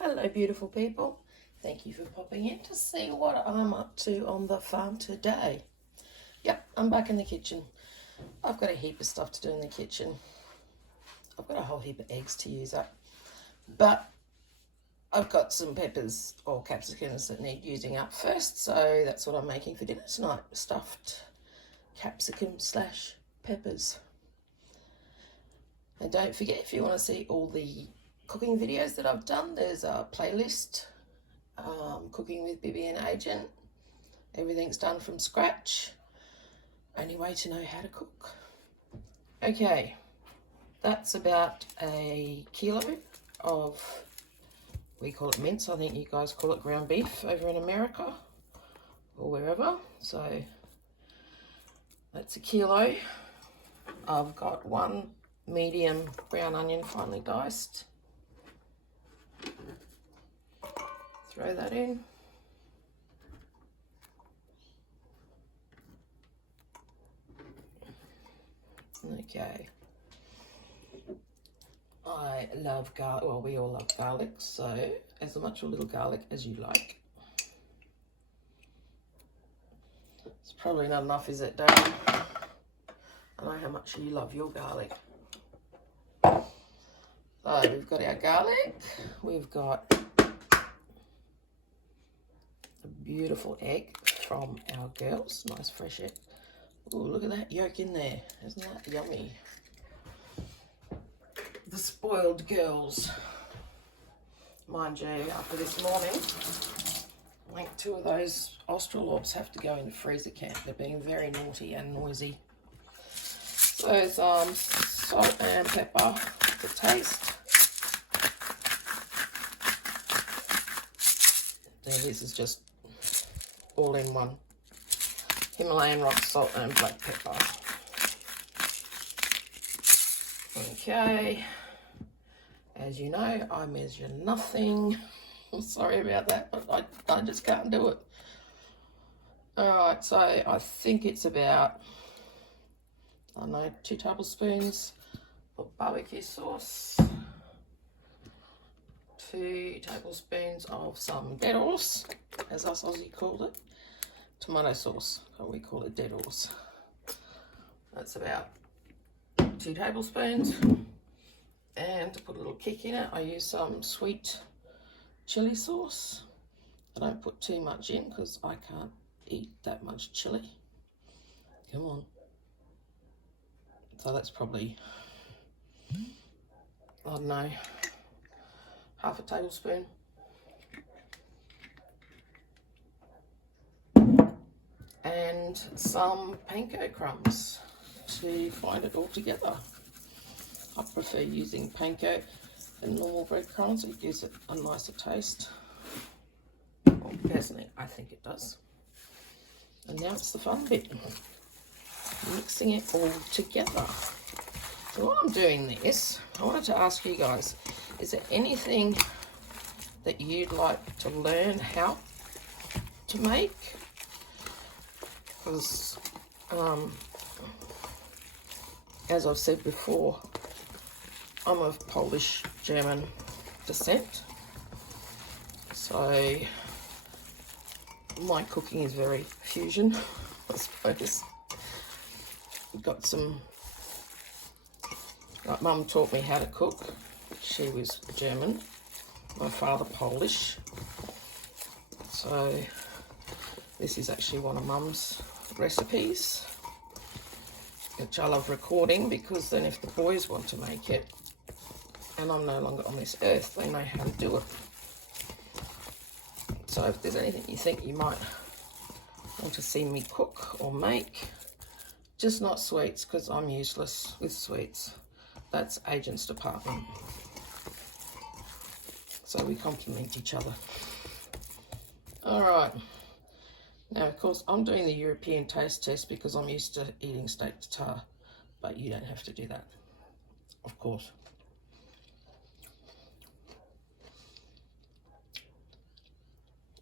Hello beautiful people, thank you for popping in to see what I'm up to on the farm today. Yep, I'm back in the kitchen. I've got a heap of stuff to do in the kitchen. I've got a whole heap of eggs to use up, but I've got some peppers or capsicums that need using up first, so that's what I'm making for dinner tonight, stuffed capsicum / peppers. And don't forget, if you want to see all the cooking videos that I've done, there's a playlist, Cooking with Bibi and Agent. Everything's done from scratch. Only way to know how to cook. Okay, that's about a kilo of, we call it mince, I think you guys call it ground beef over in America or wherever. So that's a kilo. I've got one medium brown onion finely diced. Throw that in. Okay. I love garlic, well, we all love garlic, so as much or little garlic as you like. It's probably not enough, is it, Darren? I know how much you love your garlic. So we've got our garlic, we've got a beautiful egg from our girls, nice fresh egg. Oh, look at that yolk in there, isn't that yummy? The spoiled girls. Mind you, after this morning, I think 2 of those Australorps have to go in the freezer camp. They're being very naughty and noisy. So some salt and pepper to taste. There, this is just all in one. Himalayan rock salt and black pepper. Okay, as you know, I measure nothing. I'm sorry about that, but I just can't do it. Alright, so I think it's about, I don't know, 2 tablespoons of barbecue sauce, 2 tablespoons of some dead horse, as us Aussie called it, tomato sauce, we call it dead horse. That's about 2 tablespoons, and to put a little kick in it, I use some sweet chili sauce. I don't put too much in because I can't eat that much chili. Come on. So that's probably, I don't know, half a tablespoon. And some panko crumbs to bind it all together. I prefer using panko than normal breadcrumbs. It gives it a nicer taste. Well, personally, I think it does. And now it's the fun bit, mixing it all together. So while I'm doing this, I wanted to ask you guys, is there anything that you'd like to learn how to make? Because as I've said before, I'm of Polish German descent, so my cooking is very fusion, I suppose. Got some, like Mum taught me how to cook. She was German, my father Polish, so this is actually one of Mum's recipes, which I love recording, because then if the boys want to make it and I'm no longer on this earth, they know how to do it. So if there's anything you think you might want to see me cook or make, just not sweets, because I'm useless with sweets. That's Agent's department. So we complement each other. All right. Now, of course, I'm doing the European taste test because I'm used to eating steak tartare, but you don't have to do that, of course.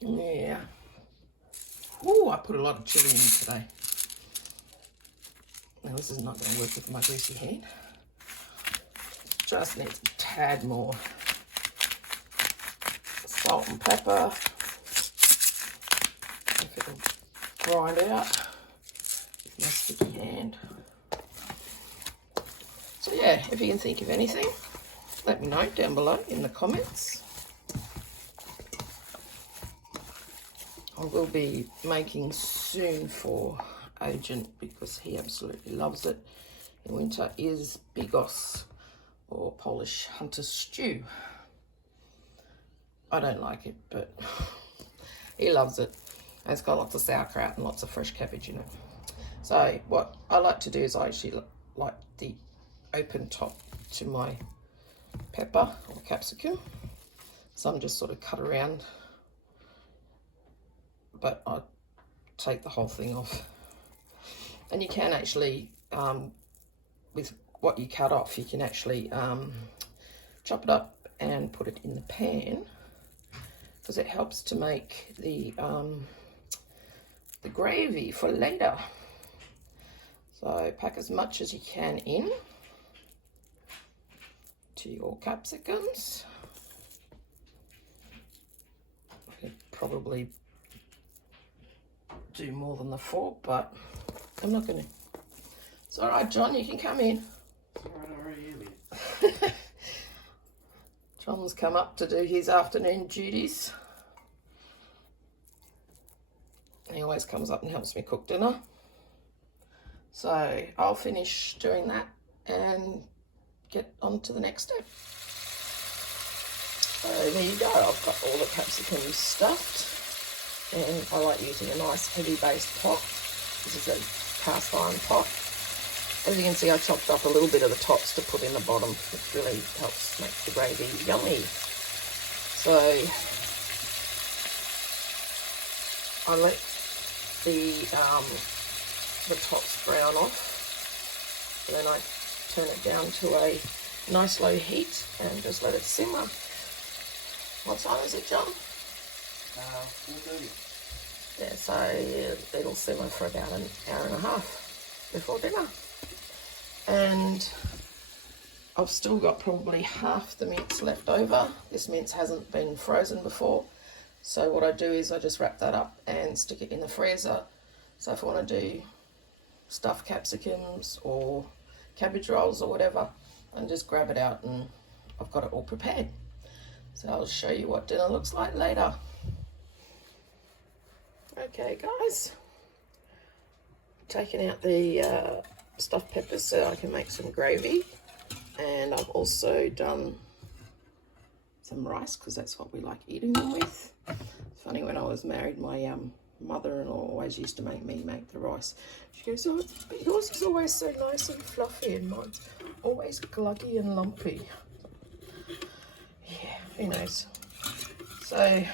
Yeah. Oh, I put a lot of chili in today. Now, this is not going to work with my greasy hand. Just needs a tad more. salt and pepper. If it'll grind out with my sticky hand. So yeah, if you can think of anything, let me know down below in the comments. I will be making soon for Agent because he absolutely loves it in winter is bigos or Polish hunter stew. I don't like it, but he loves it. And it's got lots of sauerkraut and lots of fresh cabbage in it. So what I like to do is I actually like the open top to my pepper or capsicum. Some just sort of cut around, but I take the whole thing off. And you can actually, with what you cut off, you can actually chop it up and put it in the pan because it helps to make the gravy for later. So pack as much as you can in to your capsicums. I could probably do more than the 4, but I'm not going to. It's all right, John, you can come in. It's all right, I'm already here. John's come up to do his afternoon duties. He always comes up and helps me cook dinner. So I'll finish doing that and get on to the next step. So there you go, I've got all the capsicums stuffed. And I like using a nice heavy based pot. This is a cast iron pot. As you can see, I chopped up a little bit of the tops to put in the bottom. It really helps make the gravy yummy. So I let the tops brown off. And then I turn it down to a nice low heat and just let it simmer. What time is it, John? 4:30. Yeah, so it'll simmer for about an hour and a half before dinner. And I've still got probably half the mince left over. This mince hasn't been frozen before. So what I do is I just wrap that up and stick it in the freezer. So if I want to do stuffed capsicums or cabbage rolls or whatever, and just grab it out and I've got it all prepared. So I'll show you what dinner looks like later. Okay guys, taking out the stuffed peppers so I can make some gravy, and I've also done some rice because that's what we like eating them with. It's funny, when I was married, my mother-in-law always used to make me make the rice. She goes, oh, but yours is always so nice and fluffy and mine's always gluggy and lumpy. Yeah, who knows. So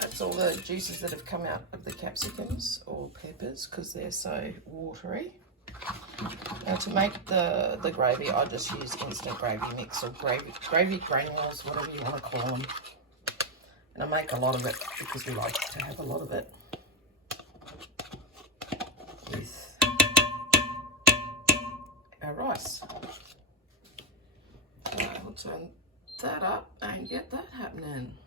that's all the juices that have come out of the capsicums or peppers because they're so watery. Now to make the gravy, I just use instant gravy mix or gravy granules, whatever you want to call them. And I make a lot of it because we like to have a lot of it with our rice. So we'll turn that up and get that happening.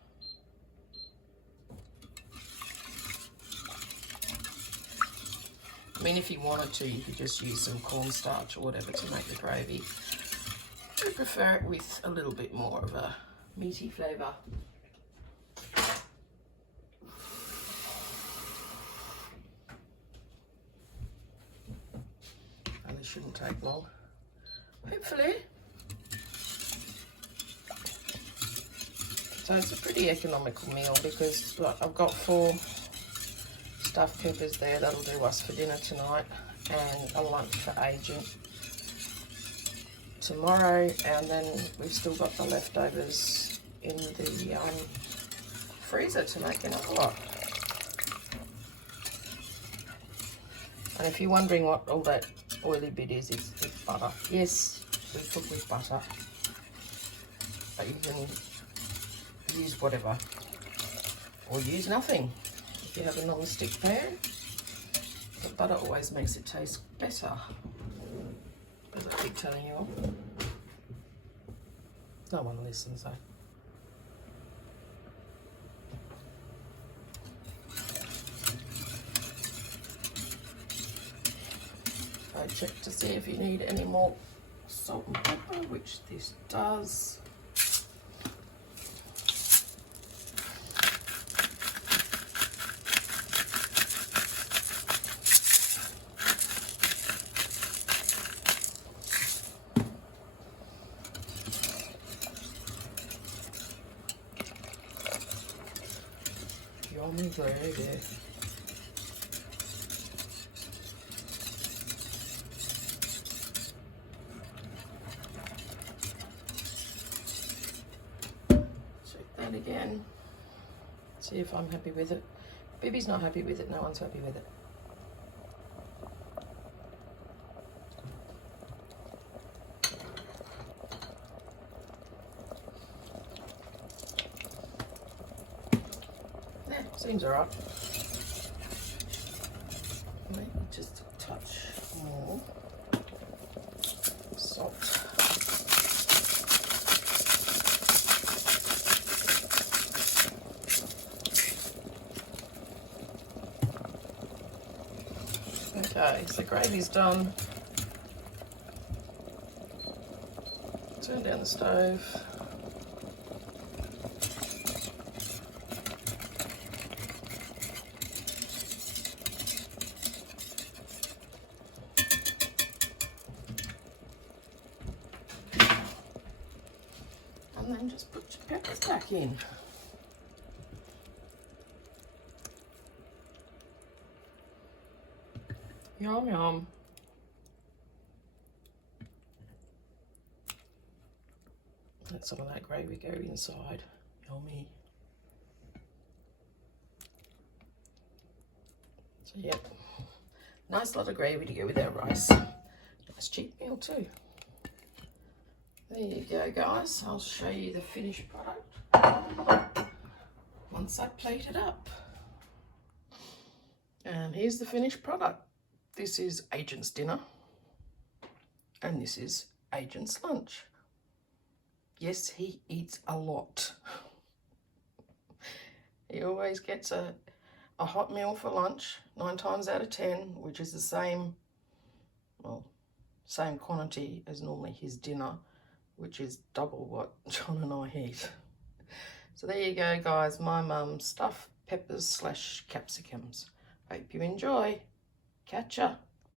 I mean, if you wanted to, you could just use some cornstarch or whatever to make the gravy. I prefer it with a little bit more of a meaty flavour. And this shouldn't take long, hopefully. So it's a pretty economical meal because like, I've got 4 stuffed peppers there, that'll do us for dinner tonight, and a lunch for Agent tomorrow, and then we've still got the leftovers in the freezer to make another lot. And if you're wondering what all that oily bit is, it's butter. Yes, we cook with butter, but you can use whatever or use nothing. If you have a non-stick pan, the butter always makes it taste better. As I keep telling you all. No one listens though. check to see if you need any more salt and pepper, which this does. Yummy gravy. Check that again. See if I'm happy with it. Baby's not happy with it, no one's happy with it. Yeah, seems alright. Maybe just a touch more salt. Okay, so gravy's done. Turn down the stove. And then just put your peppers back in. Yum, yum. Let some of that gravy go inside. Yummy. So, yep. Nice lot of gravy to go with our rice. Nice cheap meal too. There you go, guys. I'll show you the finished product once I plate it up. And here's the finished product. This is Agent's dinner, and this is Agent's lunch. Yes, he eats a lot. He always gets a hot meal for lunch, 9 times out of 10, which is the same, well, same quantity as normally his dinner, which is double what John and I eat. So there you go, guys. My mum's stuffed peppers / capsicums. Hope you enjoy. Catch ya.